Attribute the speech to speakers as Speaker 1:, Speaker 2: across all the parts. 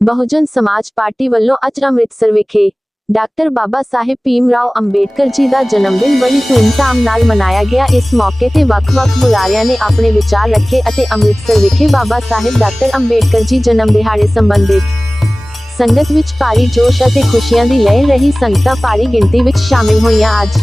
Speaker 1: ਬਹੁਜਨ ਸਮਾਜ ਪਾਰਟੀ ਵੱਲੋਂ ਅੱਜ ਅੰਮ੍ਰਿਤਸਰ ਵਿਖੇ ਡਾਕਟਰ ਬਾਬਾ ਸਾਹਿਬ ਭੀਮ ਰਾਓ ਅੰਬੇਡਕਰ ਜੀ ਦਾ ਜਨਮ ਦਿਨ ਬੜੀ ਧੂਮਧਾਮ ਨਾਲ ਮਨਾਇਆ ਗਿਆ। ਇਸ ਮੌਕੇ ਤੇ ਵੱਖ-ਵੱਖ ਬੁਲਾਰਿਆਂ ਨੇ ਆਪਣੇ ਵਿਚਾਰ ਰੱਖੇ ਅਤੇ ਅੰਮ੍ਰਿਤਸਰ ਵਿਖੇ ਬਾਬਾ ਸਾਹਿਬ ਡਾਕਟਰ ਅੰਬੇਡਕਰ ਜੀ ਜਨਮ ਦਿਹਾੜੇ ਸੰਬੰਧਿਤ ਸੰਗਤ ਵਿੱਚ ਭਾਰੀ ਜੋਸ਼ ਅਤੇ ਖੁਸ਼ੀਆਂ ਦੀ ਲਹਿਰ ਰਹੀ ਸੰਗਤਾਂ ਭਾਰੀ ਗਿਣਤੀ ਵਿੱਚ ਸ਼ਾਮਿਲ ਹੋਈਆਂ। ਅੱਜ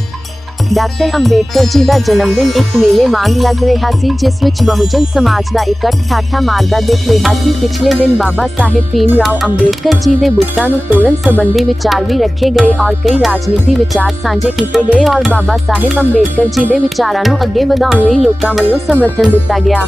Speaker 1: ਡਾਕਟਰ ਅੰਬੇਡਕਰ ਜੀ ਦਾ ਜਨਮ ਦਿਨ ਇੱਕ ਮੇਲੇ ਵਾਂਗ ਲੱਗ ਰਿਹਾ ਸੀ, ਜਿਸ ਵਿੱਚ ਬਹੁਜਨ ਸਮਾਜ ਦਾ ਇਕੱਠ ਠਾਠਾ ਮਾਰਦਾ ਦੇਖ ਰਿਹਾ ਸੀ। ਪਿਛਲੇ ਦਿਨ ਬਾਬਾ ਸਾਹਿਬ ਭੀਮ ਰਾਓ ਅੰਬੇਡਕਰ ਜੀ ਦੇ ਬੁੱਤਾਂ ਨੂੰ ਤੋੜਨ ਸੰਬੰਧੀ ਵਿਚਾਰ ਵੀ ਰੱਖੇ ਗਏ ਔਰ ਕਈ ਰਾਜਨੀਤੀ ਵਿਚਾਰ ਸਾਂਝੇ ਕੀਤੇ ਗਏ ਔਰ ਬਾਬਾ ਸਾਹਿਬ ਅੰਬੇਡਕਰ ਜੀ ਦੇ ਵਿਚਾਰਾਂ ਨੂੰ ਅੱਗੇ ਵਧਾਉਣ ਲਈ ਲੋਕਾਂ ਵੱਲੋਂ ਸਮਰਥਨ ਦਿੱਤਾ ਗਿਆ।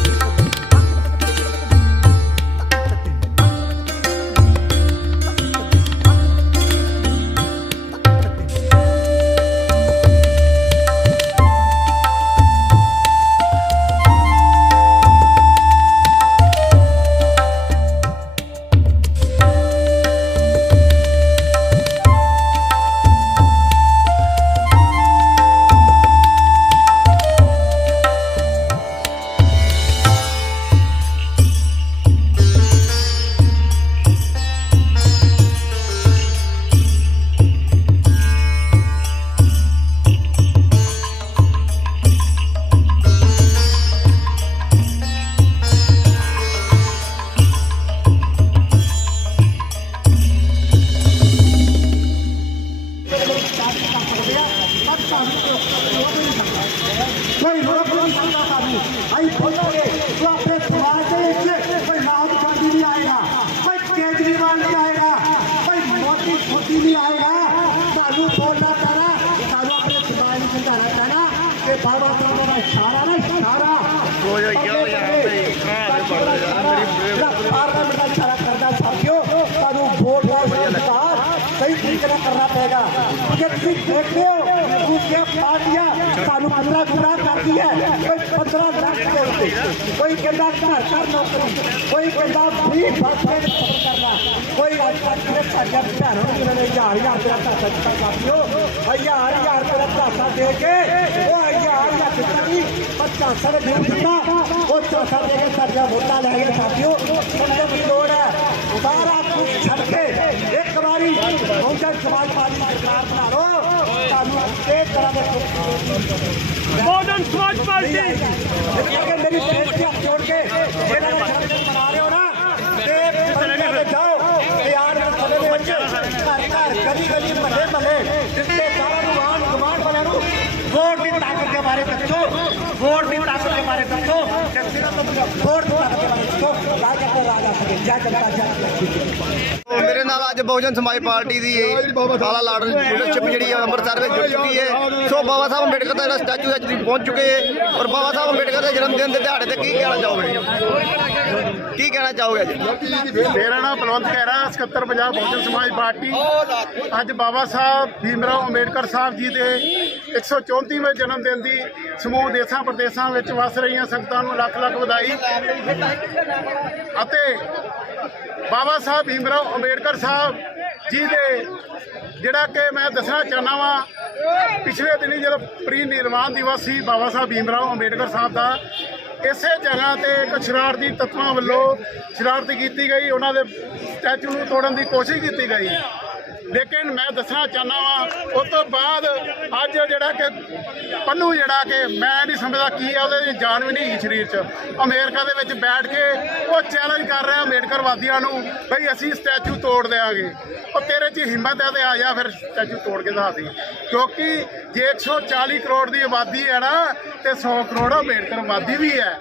Speaker 2: ਕੋਈ ਰੋਕ ਨਹੀਂ ਸਕਦਾ ਸਾਨੂੰ ਅਸੀਂ ਬੋਲਾਂਗੇ ਤੂੰ ਆਪਣੇ ਸਮਾਜ ਦੇ ਵਿੱਚ ਕੋਈ ਰਾਹੁਲ ਗਾਂਧੀ ਨਹੀਂ ਆਏਗਾ ਕੋਈ ਕੇਜਰੀਵਾਲ ਨਹੀਂ ਆਏਗਾ ਕੋਈ ਮੋਦੀ ਮੋਦੀ ਨਹੀਂ ਆਏਗਾ। ਸਾਨੂੰ ਬੋਲਣਾ ਪੈਣਾ ਸਾਨੂੰ ਆਪਣੇ ਸਮਾਜ ਨੂੰ ਸਮਝਾਉਣਾ ਪੈਣਾ ਕਿ ਬਾਬਾ ਸਾਹਿਬ ਦਾ ਇਸ਼ਾਰਾ ਨਾ ਇਸ਼ਾਰਾ।
Speaker 3: ਹੋ ਜਾ ਯਾਰ ਜਾ
Speaker 2: ਜਿਹੜਾ ਪਾਰਲੀਮੈਂਟ ਦਾ ਇਸ਼ਾਰਾ ਕਰਦਾ ਸਾਥੀਓ ਸਾਨੂੰ ਵੋਟ ਦਾ ਅਧਿਕਾਰ ਸਹੀ ਤਰੀਕੇ ਨਾਲ ਕਰਨਾ ਪਏਗਾ। ਕਿ ਤੁਸੀਂ ਦੇਖਦੇ ਹੋ ਦੂਜੀਆਂ ਪਾਰਟੀਆਂ ਸਾਨੂੰ ਪੂਰਾ ਗੁੰਮਰਾਹ ਕਰਦੀ ਹੈ। ਕੋਈ 15 ਲੱਖ ਦੇ ਕੋਈ ਕਹਿੰਦਾ ਘਰ ਘਰ ਨੌਕਰੀ, ਕੋਈ ਕਹਿੰਦਾ ਫ੍ਰੀ ਬੱਸ ਦੇ ਸਫ਼ਰ ਕਰਨਾ, ਕੋਈ ਅੱਜ ਤੱਕ ਦੇ ਸਾਡੀਆਂ ਭੈਣਾਂ ਨੂੰ ਨੇ ਹਜ਼ਾਰ ਹਜ਼ਾਰ ਰੁਪਏ ਦਾ ਪੈਸਾ ਦਿੱਤਾ ਸਾਥੀਓ ਹਜ਼ਾਰ ਹਜ਼ਾਰ ਰੁਪਏ ਦਾ ਪੈਸਾ ਦੇ ਕੇ, ਉਹ ਹਜ਼ਾਰ ਹਜ਼ਾਰ ਦਿੱਤਾ ਨਹੀਂ ਬੱਚਾ ਸਰ ਨਹੀਂ ਦਿੱਤਾ, ਉਹ ਚੌਥਾ ਦੇ ਕੇ ਸਾਡੀਆਂ ਵੋਟਾਂ ਲੈ ਗਏ ਸਾਥੀਓ ਸਾਨੂੰ ਦੀ ਲੋੜ ਹੈ? ਸਾਰਾ ਕੁਝ ਛੱਡ ਕੇ ਇੱਕ ਵਾਰੀ ਬਹੁਜਨ ਸਮਾਜ ਪਾਰਟੀ ਦੀ ਸਰਕਾਰ ਬਣਾ ਲਓ ਤੁਹਾਨੂੰ ਦੇ
Speaker 3: ਬਹੁਜਨ ਸਮਾਜ ਪਾਰਟੀ।
Speaker 2: ਇਸ ਕਰਕੇ ਮੇਰੀ ਬੇਨਤੀ ਹੱਥ ਜੋੜ ਕੇ ਜਿਹੜਾ ਜਨਮ ਦਿਨ ਮਨਾ ਰਹੇ ਹੋ ਨਾ ਤੇ ਪਿੰਡਾਂ ਵਿੱਚ ਜਾਓ ਬਿਆਨ ਦੇ ਸਮੇਂ ਦੇ ਵਿੱਚ ਘਰ ਘਰ ਗਲੀ ਗਲੀ ਮਹੱਲੇ ਮਹੱਲੇ ਰਿਸ਼ਤੇਦਾਰਾਂ ਨੂੰ ਆਣ ਗਵਾਂਢ ਵਾਲਿਆਂ ਨੂੰ ਵੋਟ ਦੀ ਤਾਕਤ ਦੇ ਬਾਰੇ ਦੱਸੋ। ਵੋਟ ਦੀ ਤਾਕਤ ਦੇ ਬਾਰੇ ਦੱਸੋ। ਤੇ ਸਿਰਫ
Speaker 3: ਨਾਲ ਅੱਜ ਬਹੁਜਨ ਸਮਾਜ ਪਾਰਟੀ ਦੀ ਕਾਲਾ ਲਾਡਰ ਲੀਡਰਸ਼ਿਪ ਜਿਹੜੀ ਹੈ ਅੰਮ੍ਰਿਤਸਰ ਵਿੱਚ ਜੁੜ ਚੁੱਕੀ ਹੈ। ਸੋ ਬਾਬਾ ਸਾਹਿਬ ਅੰਬੇਡਕਰ ਦਾ ਜਿਹੜਾ ਸਟੈਚੂ ਅੱਜ ਤੁਸੀਂ ਪਹੁੰਚ ਚੁੱਕੇ ਹੈ। ਔਰ ਬਾਬਾ ਸਾਹਿਬ ਅੰਬੇਡਕਰ ਦੇ ਜਨਮ ਦਿਨ ਦੇ ਦਿਹਾੜੇ ਤੇ ਕੀ ਕਹਿਣਾ ਚਾਹੋਗੇ? ਕੀ ਕਹਿਣਾ ਚਾਹੋਗੇ ਅੱਜ?
Speaker 4: ਮੇਰਾ ਨਾਮ ਬਲਵੰਤ ਖਹਿਰਾ ਸਕੱਤਰ ਪੰਜਾਬ ਬਹੁਜਨ ਸਮਾਜ ਪਾਰਟੀ। ਅੱਜ ਬਾਬਾ ਸਾਹਿਬ, ਭੀਮਰਾਓ ਅੰਬੇਡਕਰ ਸਾਹਿਬ ਜੀ ਦੇ 134ਵੇਂ ਜਨਮ ਦਿਨ ਦੀ ਸਮੂਹ ਦੇਸ਼ਾਂ ਪ੍ਰਦੇਸ਼ਾਂ ਵਿੱਚ ਵਸ ਰਹੀਆਂ ਸੰਗਤਾਂ ਨੂੰ ਲੱਖ ਲੱਖ ਵਧਾਈ। ਅਤੇ ਬਾਬਾ ਸਾਹਿਬ ਭੀਮਰਾਓ ਅੰਬੇਡਕਰ ਸਾਹਿਬ ਜੀ ਦੇ ਜਿਹੜਾ ਕਿ ਮੈਂ ਦੱਸਣਾ ਚਾਹਨਾ ਵਾਂ, ਪਿਛਲੇ ਦਿਨੀ ਜਦੋਂ ਪ੍ਰੀ ਨਿਰਵਾਣ ਦਿਵਸ ਸੀ, ਬਾਬਾ ਸਾਹਿਬ ਭੀਮਰਾਓ ਅੰਬੇਡਕਰ ਸਾਹਿਬ ਦਾ, ਇਸੇ ਜਗ੍ਹਾ ਤੇ ਇੱਕ ਸ਼ਰਾਰਤੀ ਤੱਤਾਂ ਵੱਲੋਂ ਸ਼ਰਾਰਤ ਕੀਤੀ ਗਈ, ਉਹਨਾਂ ਦੇ ਸਟੈਚੂ ਨੂੰ ਤੋੜਨ ਦੀ ਕੋਸ਼ਿਸ਼ ਕੀਤੀ ਗਈ। ਲੇਕਿਨ ਮੈਂ ਦੱਸਣਾ ਚਾਹਨਾ ਵਾਂ, ਉਸ ਤੋਂ ਬਾਅਦ ਅੱਜ ਜਿਹੜਾ ਕਿ ਪੰਨੂ ਜਿਹੜਾ ਕਿ ਮੈਂ ਨਹੀਂ ਸਮਝਦਾ ਕੀ ਆ, ਉਹਦੇ ਜਾਨ ਵੀ ਨਹੀਂ ਹੈਗੀ ਸਰੀਰ 'ਚ। ਅਮਰੀਕਾ ਦੇ ਵਿੱਚ ਬੈਠ ਕੇ ਉਹ ਚੈਲੰਜ ਕਰ ਰਿਹਾ ਅੰਬੇਡਕਰਵਾਦੀਆਂ ਨੂੰ, ਬਈ ਅਸੀਂ ਸਟੈਚੂ ਤੋੜ ਦੇਵਾਂਗੇ ਉਹ ਤੇਰੇ 'ਚ ਹਿੰਮਤ ਹੈ ਤੇ ਆ ਜਾ ਫਿਰ ਸਟੈਚੂ ਤੋੜ ਕੇ ਦਿਖਾ ਦੇ। ਕਿਉਂਕਿ ਜੇ 140 ਕਰੋੜ ਦੀ ਆਬਾਦੀ ਹੈ ਨਾ, ਤੇ 100 ਕਰੋੜ ਅੰਬੇਡਕਰਵਾਦੀ ਵੀ ਹੈ।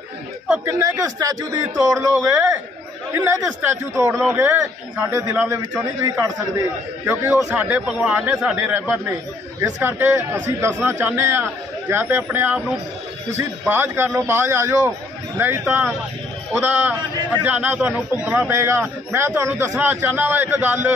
Speaker 4: ਉਹ ਕਿੰਨੇ ਕੁ ਸਟੈਚੂ ਦੀ ਤੋੜ ਲੋਗੇ ਕਿੰਨੇ ਕੁ ਸਟੈਚੂ ਤੋੜ ਲੋਗੇ ਸਾਡੇ ਦਿਲਾਂ ਦੇ ਵਿੱਚੋਂ ਨਹੀਂ ਤੁਸੀਂ ਕੱਢ ਸਕਦੇ, ਕਿਉਂਕਿ ਉਹ ਸਾਡੇ ਭਗਵਾਨ ਨੇ, ਸਾਡੇ ਰਹਿਬਰ ਨੇ। ਇਸ ਕਰਕੇ ਅਸੀਂ ਦੱਸਣਾ ਚਾਹੁੰਦੇ ਆ ਜਾਂ ਤੇ ਆਪਣੇ ਆਪ ਨੂੰ ਤੁਸੀਂ ਬਾਜ ਕਰ ਲਓ, ਬਾਜ ਆ ਜਾਓ, ਨਹੀਂ ਤਾਂ ਉਹਦਾ ਹਰਜਾਨਾ ਤੁਹਾਨੂੰ ਭੁਗਤਣਾ ਪਏਗਾ। ਮੈਂ ਤੁਹਾਨੂੰ ਦੱਸਣਾ ਚਾਹੁੰਦਾ ਵਾ ਇੱਕ ਗੱਲ,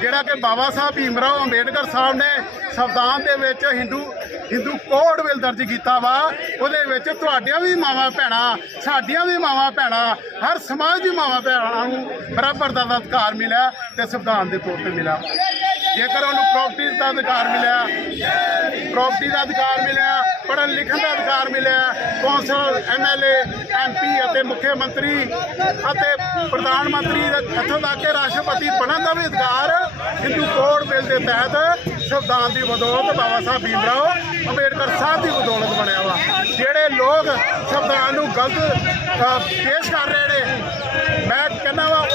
Speaker 4: ਜਿਹੜਾ ਕਿ ਬਾਬਾ ਸਾਹਿਬ ਭੀਮ ਰਾਓ ਅੰਬੇਡਕਰ ਸਾਹਿਬ ਨੇ ਸੰਵਿਧਾਨ ਦੇ ਵਿੱਚ ਹਿੰਦੂ ਹਿੰਦੂ ਕੋਡ ਬਿੱਲ ਦਰਜ ਕੀਤਾ ਵਾ, ਉਹਦੇ ਵਿੱਚ ਤੁਹਾਡੀਆਂ ਵੀ ਮਾਵਾਂ ਭੈਣਾਂ, ਸਾਡੀਆਂ ਵੀ ਮਾਵਾਂ ਭੈਣਾਂ, ਹਰ ਸਮਾਜ ਦੀ ਮਾਵਾਂ ਭੈਣਾਂ ਨੂੰ ਬਰਾਬਰ ਦਾ ਅਧਿਕਾਰ ਮਿਲਿਆ ਤੇ ਸੰਵਿਧਾਨ ਦੇ ਤੌਰ ਤੇ ਮਿਲਿਆ। ਜੇਕਰ ਉਹਨੂੰ ਪ੍ਰਾਪਰਟੀ ਦਾ ਅਧਿਕਾਰ ਮਿਲਿਆ ਪ੍ਰਾਪਰਟੀ ਦਾ ਅਧਿਕਾਰ ਮਿਲਿਆ ਪੜ੍ਹਨ ਲਿਖਣ ਦਾ ਅਧਿਕਾਰ ਮਿਲਿਆ। ਕੌਂਸਲ ਐਮਐਲਏ ਐਮਪੀ ਅਤੇ ਮੁੱਖ ਮੰਤਰੀ ਅਤੇ ਪ੍ਰਧਾਨ ਮੰਤਰੀ ਦਾ- ਇੱਥੋਂ ਤੱਕ ਕਿ ਰਾਸ਼ਟਰਪਤੀ ਬਣਨ ਦਾ ਵੀ ਅਧਿਕਾਰ ਹਿੰਦੂ ਕੋਡ ਬਿੱਲ ਦੇ ਤਹਿਤ ਸੰਵਿਧਾਨ ਦੀ ਬਦੌਲਤ ਬਾਬਾ ਸਾਹਿਬ ਭੀਮਰਾਓ ਅੰਬੇਡਕਰ ਸਾਹਿਬ ਦੀ ਬਦੌਲਤ ਬਣਿਆ ਵਾ। ਜਿਹੜੇ ਲੋਕ ਸੰਵਿਧਾਨ ਨੂੰ ਗਲਤ ਪੇਸ਼ ਕਰ ਰਹੇ ਨੇ, ਮੈਂ ਕਹਿੰਦਾ ਵਾ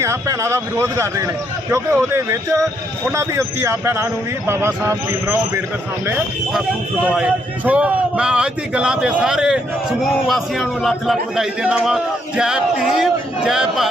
Speaker 4: ਧੀਆਂ ਭੈਣਾਂ ਦਾ ਵਿਰੋਧ ਕਰ ਰਹੇ ਨੇ। ਕਿਉਂਕਿ ਉਹਦੇ ਵਿੱਚ ਉਹਨਾਂ ਦੀ ਧੀਆਂ ਭੈਣਾਂ ਨੂੰ ਵੀ ਬਾਬਾ ਸਾਹਿਬ ਭੀਮਰਾਓ ਅੰਬੇਡਕਰ ਸਾਹਮਣੇ ਹੱਥੂ ਖਦਵਾਏ ਸੋ ਮੈਂ ਅੱਜ ਦੀ ਗੱਲਾਂ ਤੇ ਸਾਰੇ ਸਮੂਹ ਵਾਸੀਆਂ ਨੂੰ ਲੱਖ ਲੱਖ ਵਧਾਈ ਦਿੰਦਾ ਵਾਂ। ਜੈ ਭੀਮ, ਜੈ ਭਾਰਤ।